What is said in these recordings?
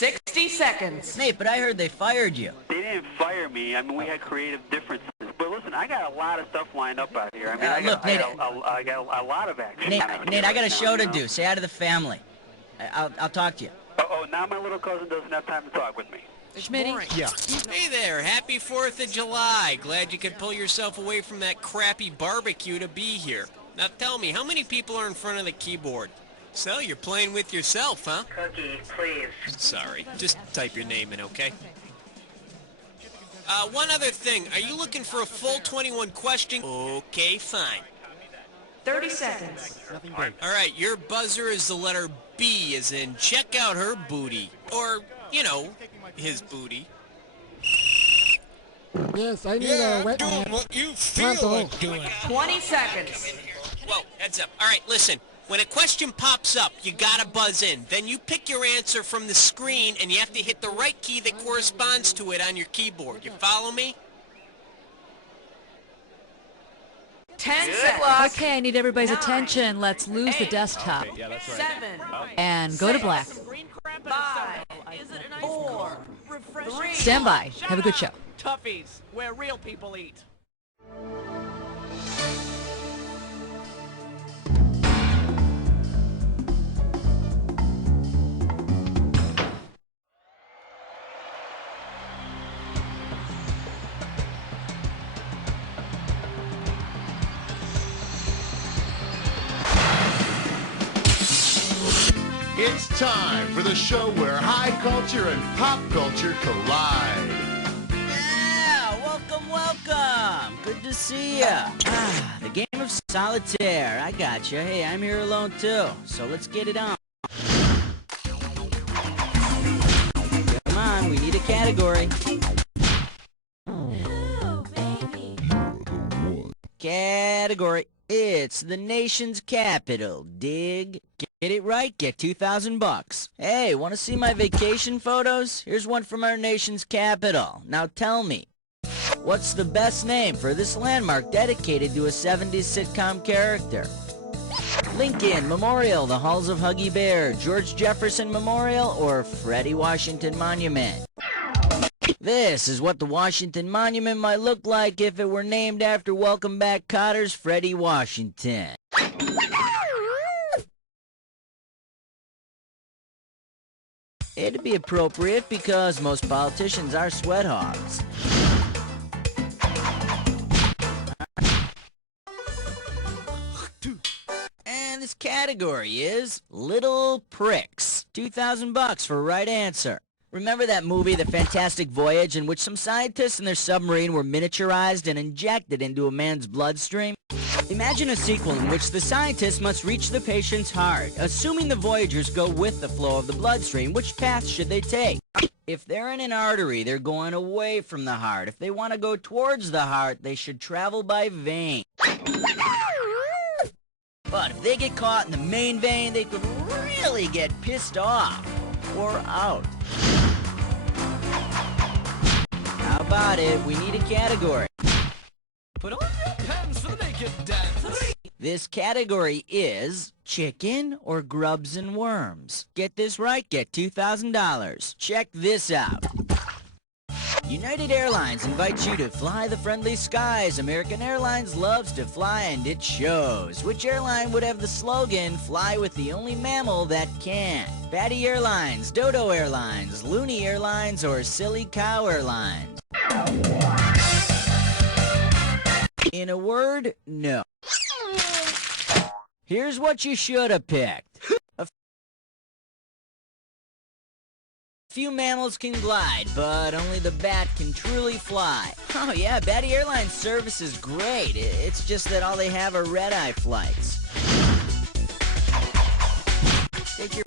60 seconds. Nate, but I heard they fired you. They didn't fire me. I mean, we had creative differences. But listen, I got a lot of stuff lined up out here. I mean, I got a lot of action. Nate, I got a show to do. do. Say hi to the family. I'll talk to you. Oh, now my little cousin doesn't have time to talk with me. Schmitty? Yeah. Hey there, happy 4th of July. Glad you could pull yourself away from that crappy barbecue to be here. Now tell me, how many people are in front of the keyboard? So, you're playing with yourself, huh? Cookie, please. Sorry, just type your name in, okay? One other thing, are you looking for a full 21 question? Okay, fine. 30 seconds. Nothing big. Alright, your buzzer is the letter B, as in check out her booty. Or, you know, his booty. Yes, I need a wet doing nap. what you feel Pronto. like doing. 20 seconds. Whoa, heads up. Alright, listen. When a question pops up, you gotta buzz in. Then you pick your answer from the screen, and you have to hit the right key that corresponds to it on your keyboard. You follow me? 10 seconds. Okay, I need everybody's attention. Let's lose the desktop. Yeah, that's right. 7, And go to black. 5, 4, 3. Stand by. Have a good show. Toughies, where real people eat. It's time for the show where high culture and pop culture collide. Yeah, welcome. Good to see ya. The game of solitaire. I got you. Hey, I'm here alone too. So let's get it on. Come on, we need a category. Category. It's the nation's capital. Dig. Get it right, get $2,000. Hey, want to see my vacation photos? Here's one from our nation's capital. Now tell me, what's the best name for this landmark dedicated to a 70s sitcom character? Lincoln Memorial, the Halls of Huggy Bear, George Jefferson Memorial, or Freddie Washington Monument? This is what the Washington Monument might look like if it were named after Welcome Back Kotter's Freddie Washington. It'd be appropriate because most politicians are sweat hogs. And this category is Little Pricks. $2,000 for right answer. Remember that movie, The Fantastic Voyage, in which some scientists and their submarine were miniaturized and injected into a man's bloodstream? Imagine a sequel in which the scientists must reach the patient's heart. Assuming the Voyagers go with the flow of the bloodstream, which path should they take? If they're in an artery, they're going away from the heart. If they want to go towards the heart, they should travel by vein. But if they get caught in the main vein, they could really get pissed off. Or out. How about it? We need a category. Put on your pants for the naked dance. This category is chicken or grubs and worms. Get this right, get $2,000. Check this out. United Airlines invites you to fly the friendly skies. American Airlines loves to fly, and it shows. Which airline would have the slogan, fly with the only mammal that can? Fatty Airlines, Dodo Airlines, Looney Airlines, or Silly Cow Airlines? In a word, no. Here's what you should have picked. A few mammals can glide, but only the bat can truly fly. Oh yeah, Batty Airlines service is great. It's just that all they have are red-eye flights. Take your...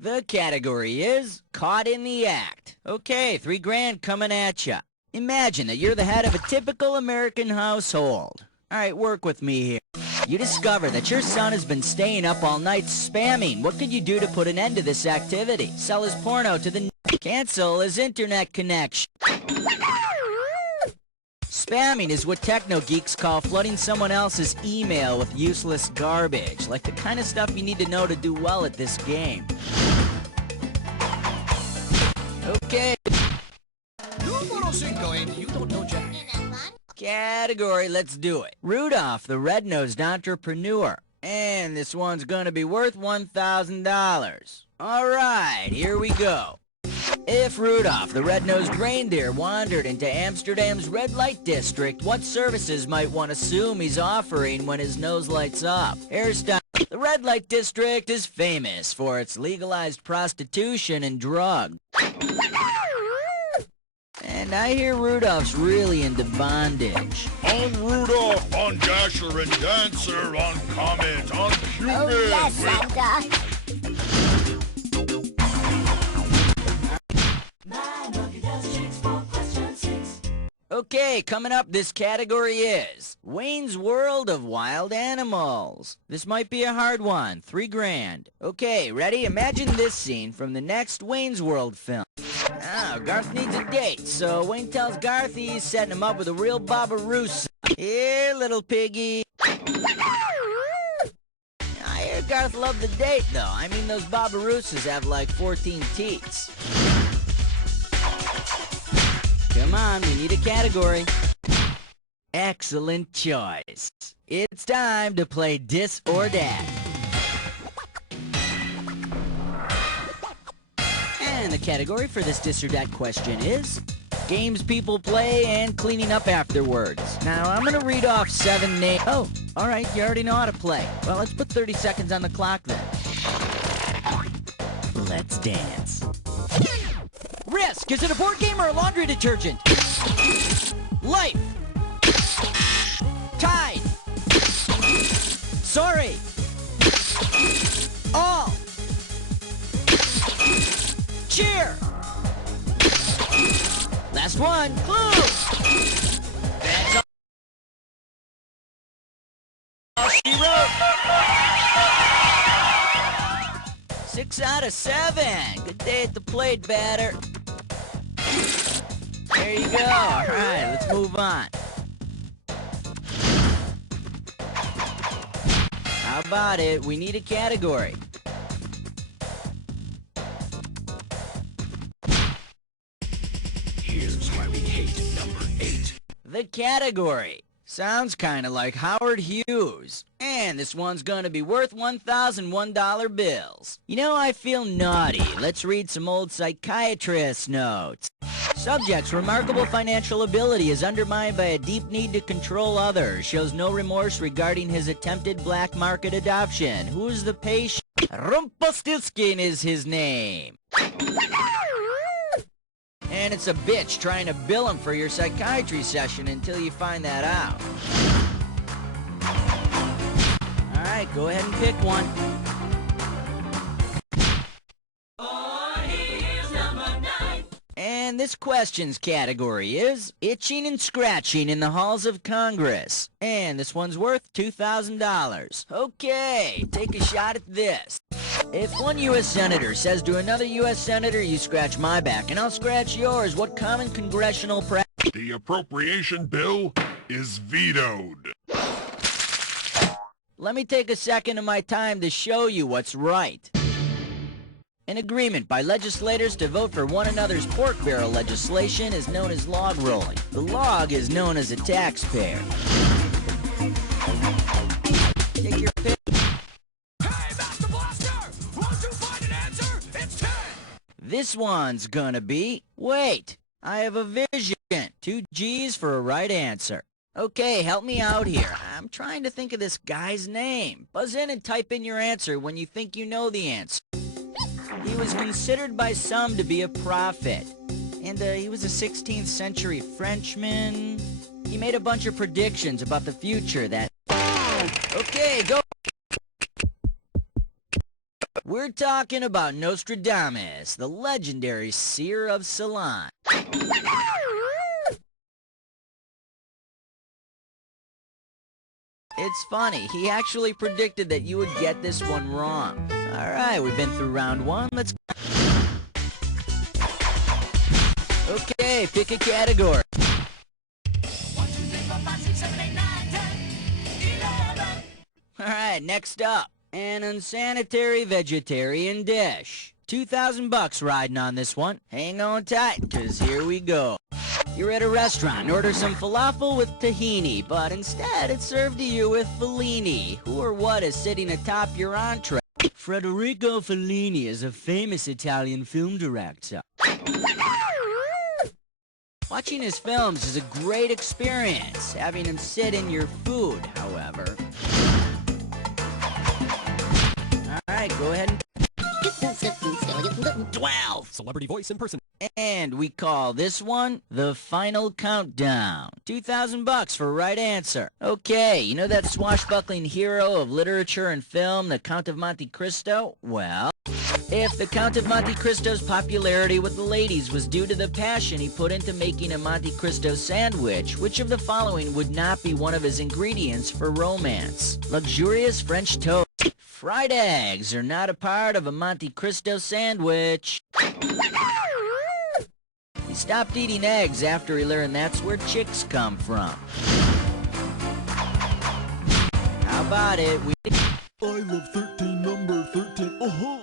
The category is Caught in the Act. Okay, $3,000 coming at ya. Imagine that you're the head of a typical American household. Alright, work with me here. You discover that your son has been staying up all night spamming. What could you do to put an end to this activity? Sell his porno to the... Cancel his internet connection. Spamming is what techno geeks call flooding someone else's email with useless garbage, like the kind of stuff you need to know to do well at this game. Okay. Numero 5 and you don't know Jack. Category, let's do it. Rudolph, the red-nosed entrepreneur. And this one's gonna be worth $1,000. Alright, here we go. If Rudolph, the red-nosed reindeer, wandered into Amsterdam's red light district, what services might one assume he's offering when his nose lights up? Hairstyle. The red light district is famous for its legalized prostitution and drugs. And I hear Rudolph's really into bondage. On Rudolph, on Dasher and Dancer, on Comet, on Cupid. Oh, yes, Santa. Okay, coming up, this category is Wayne's World of Wild Animals. This might be a hard one. $3 grand. Okay, ready? Imagine this scene from the next Wayne's World film. Oh, Garth needs a date, so Wayne tells Garth he's setting him up with a real Barbarossa. Here, little piggy. I hear Garth loved the date, though. I mean, those Barbarossas have like 14 teats. Come on, we need a category. Excellent choice. It's time to play Dis or Dat. And the category for this Dis or Dat question is games people play and cleaning up afterwards. Now, I'm gonna read off 7 names. Oh, alright, you already know how to play. Well, let's put 30 seconds on the clock then. Let's dance. Risk! Is it a board game or a laundry detergent? Life! Tide! Sorry! All! Cheer! Last one! Clue! That's all she wrote! 6 out of 7! Good day at the plate, batter. There you go. Alright, let's move on. How about it? We need a category. Here's why we hate number 8. The category. Sounds kinda like Howard Hughes. And this one's gonna be worth $1,001 bills. You know, I feel naughty. Let's read some old psychiatrist notes. Subject's remarkable financial ability is undermined by a deep need to control others. Shows no remorse regarding his attempted black market adoption. Who's the patient? Rumpelstiltskin is his name. And it's a bitch trying to bill him for your psychiatry session until you find that out. Alright, go ahead and pick one. And this question's category is itching and scratching in the halls of Congress. And this one's worth $2,000. Okay, take a shot at this. If one U.S. Senator says to another U.S. Senator, you scratch my back and I'll scratch yours, what common congressional practice? The appropriation bill is vetoed. Let me take a second of my time to show you what's right. An agreement by legislators to vote for one another's pork barrel legislation is known as log rolling. The log is known as a taxpayer. Take your pick. Hey, Master Blaster! Won't you find an answer? It's 10! This one's gonna be... Wait! I have a vision. 2 G's for a right answer. Okay, help me out here. I'm trying to think of this guy's name. Buzz in and type in your answer when you think you know the answer. He was considered by some to be a prophet. And he was a 16th century Frenchman. He made a bunch of predictions about the future that... Okay, go! We're talking about Nostradamus, the legendary seer of Ceylon. It's funny, he actually predicted that you would get this one wrong. Alright, we've been through round 1, let's... Okay, pick a category. Alright, next up, an unsanitary vegetarian dish. 2,000 bucks riding on this one. Hang on tight, cause here we go. You're at a restaurant and order some falafel with tahini, but instead it's served to you with Fellini. Who or what is sitting atop your entree? Federico Fellini is a famous Italian film director. Watching his films is a great experience. Having him sit in your food, however. Alright, go ahead and... 12! Celebrity voice impersonator. And we call this one the final countdown. 2,000 bucks for right answer. Okay, you know that swashbuckling hero of literature and film, the Count of Monte Cristo? Well, if the Count of Monte Cristo's popularity with the ladies was due to the passion he put into making a Monte Cristo sandwich, which of the following would not be one of his ingredients for romance? Luxurious French toast. Fried eggs are not a part of a Monte Cristo sandwich. He stopped eating eggs after he learned that's where chicks come from. How about it? I love 13, number 13. Oh-ho!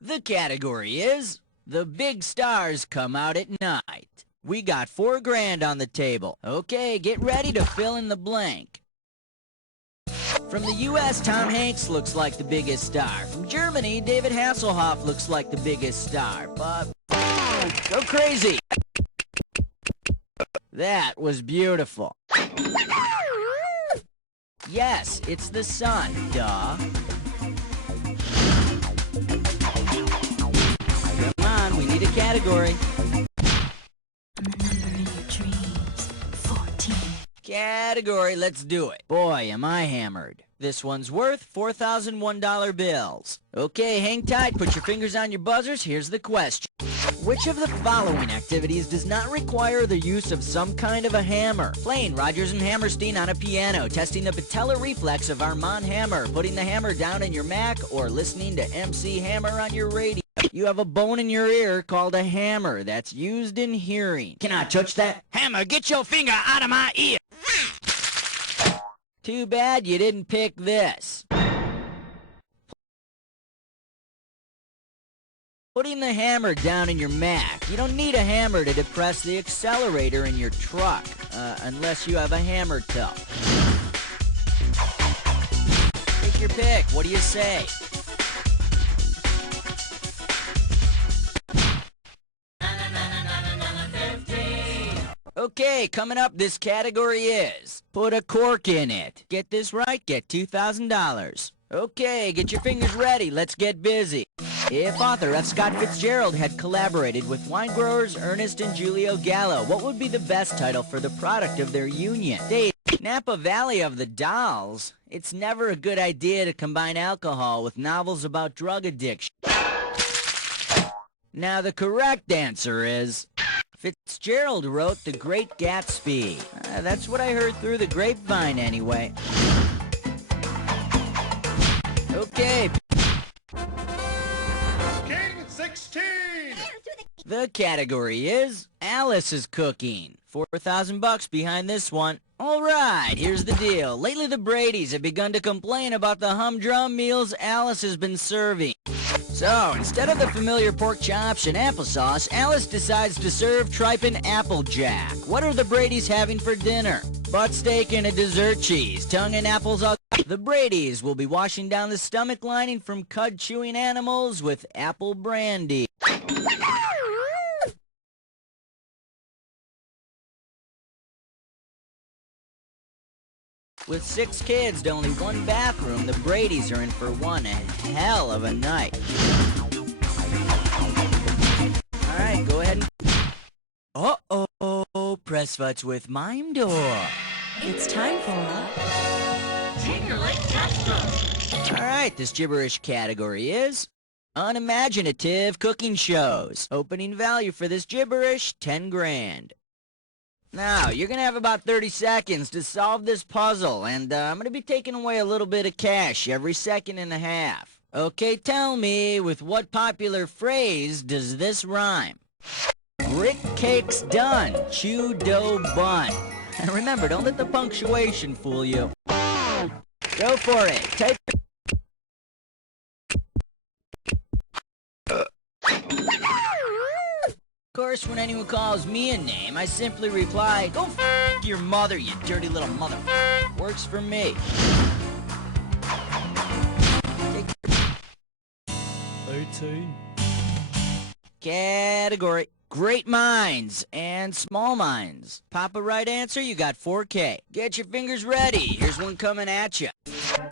The category is the big stars come out at night. We got $4 grand on the table. Okay, get ready to fill in the blank. From the U.S., Tom Hanks looks like the biggest star. From Germany, David Hasselhoff looks like the biggest star. But go crazy. That was beautiful. Yes, it's the sun, duh. Come on, we need a category. Remember in your dreams, 14. Category, let's do it. Boy, am I hammered. This one's worth $4,001 bills. Okay, hang tight, put your fingers on your buzzers, here's the question. Which of the following activities does not require the use of some kind of a hammer? Playing Rodgers and Hammerstein on a piano, testing the patellar reflex of Armand Hammer, putting the hammer down in your Mac, or listening to MC Hammer on your radio. You have a bone in your ear called a hammer that's used in hearing. Can I touch that? Hammer, get your finger out of my ear! Too bad you didn't pick this. Putting the hammer down in your Mac. You don't need a hammer to depress the accelerator in your truck, unless you have a hammer toe. Take your pick. What do you say? Okay, coming up, this category is put a cork in it. Get this right, get $2,000. Okay, get your fingers ready, let's get busy. If author F. Scott Fitzgerald had collaborated with wine growers Ernest and Julio Gallo, what would be the best title for the product of their union? Dave, Napa Valley of the Dolls. It's never a good idea to combine alcohol with novels about drug addiction. Now the correct answer is... Fitzgerald wrote The Great Gatsby. That's what I heard through the grapevine anyway. Okay. King 16! The category is Alice is cooking. 4,000 bucks behind this one. Alright, here's the deal. Lately the Bradys have begun to complain about the humdrum meals Alice has been serving. So, instead of the familiar pork chops and applesauce, Alice decides to serve tripe and applejack. What are the Bradys having for dinner? Butt steak and a dessert cheese, tongue and apples all... The Bradys will be washing down the stomach lining from cud-chewing animals with apple brandy. With 6 kids to only 1 bathroom, the Bradys are in for one hell of a night. Alright, go ahead and... Uh-oh, press futs with Mime Door. It's time for a... Alright, this gibberish category is... unimaginative cooking shows. Opening value for this gibberish, 10 grand. Now, you're going to have about 30 seconds to solve this puzzle, and I'm going to be taking away a little bit of cash every second and a half. Okay, tell me, with what popular phrase does this rhyme? Brick cake's done, chew dough bun. And remember, don't let the punctuation fool you. Go for it. Type. Of course, when anyone calls me a name, I simply reply, "Go f*** your mother, you dirty little mother." Works for me. 18. Category: Great minds and small minds. Pop a right answer, you got 4K. Get your fingers ready. Here's one coming at you.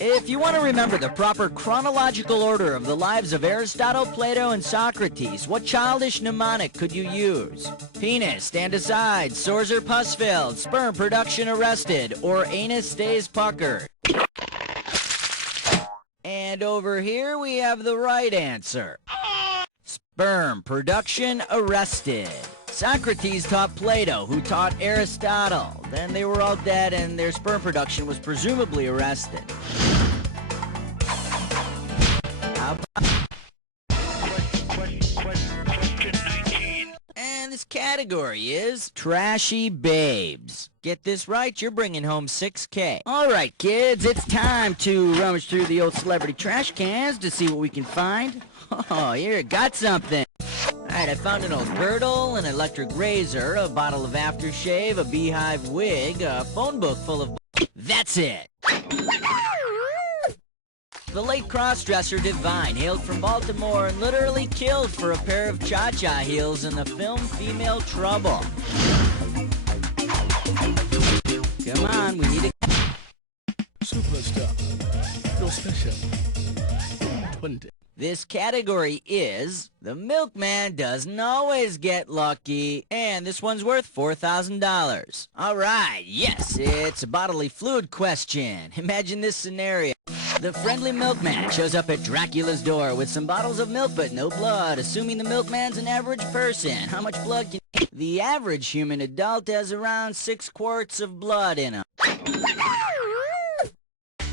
If you want to remember the proper chronological order of the lives of Aristotle, Plato, and Socrates, what childish mnemonic could you use? Penis, stand aside, sores or pus filled, sperm production arrested, or anus stays puckered? And over here we have the right answer. Sperm production arrested. Socrates taught Plato, who taught Aristotle. Then they were all dead and their sperm production was presumably arrested. Question 19. And this category is Trashy Babes. Get this right, you're bringing home 6K. Alright kids, it's time to rummage through the old celebrity trash cans to see what we can find. Oh, here, got something. Alright, I found an old girdle, an electric razor, a bottle of aftershave, a beehive wig, a phone book full of... That's it! The late cross-dresser Divine hailed from Baltimore and literally killed for a pair of cha-cha heels in the film Female Trouble. Come on, we need a... Superstar. You're special. 20. This category is The Milkman Doesn't Always Get Lucky, and this one's worth $4,000. Alright, yes, it's a bodily fluid question. Imagine this scenario. The friendly milkman shows up at Dracula's door with some bottles of milk but no blood, assuming the milkman's an average person. How much blood can... The average human adult has around 6 quarts of blood in him,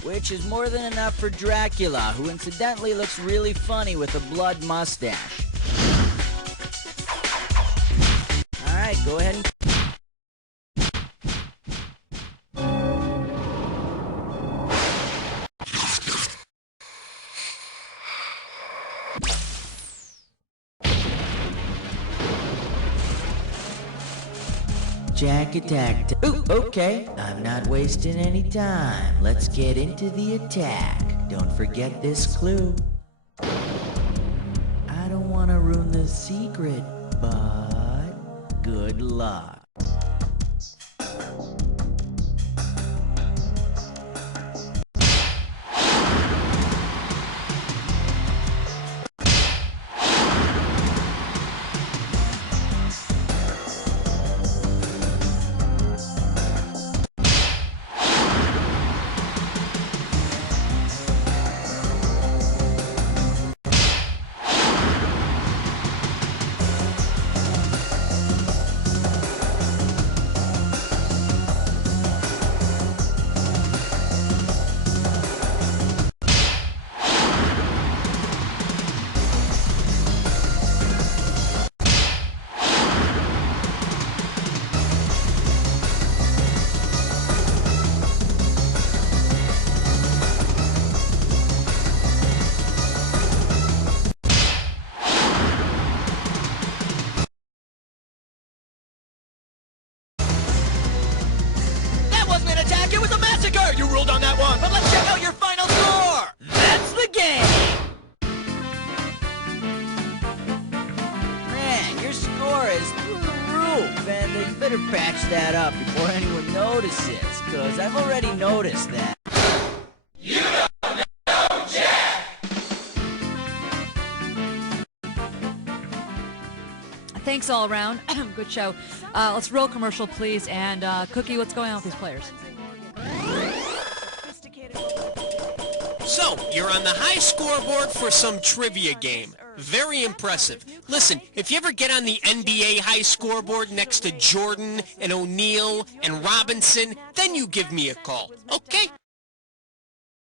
which is more than enough for Dracula, who incidentally looks really funny with a blood mustache. Alright, go ahead and... Jack attacked. Ooh, okay. I'm not wasting any time. Let's get into the attack. Don't forget this clue. I don't want to ruin the secret, but good luck. It was a massacre! You ruled on that one, but let's check out your final score! That's the game! Man, your score is through the roof, and you better patch that up before anyone notices, because I've already noticed that. You don't know Jack! Thanks all around. Good show. Let's roll commercial, please. And Cookie, what's going on with these players? So, you're on the high scoreboard for some trivia game. Very impressive. Listen, if you ever get on the NBA high scoreboard next to Jordan and O'Neal and Robinson, then you give me a call, okay?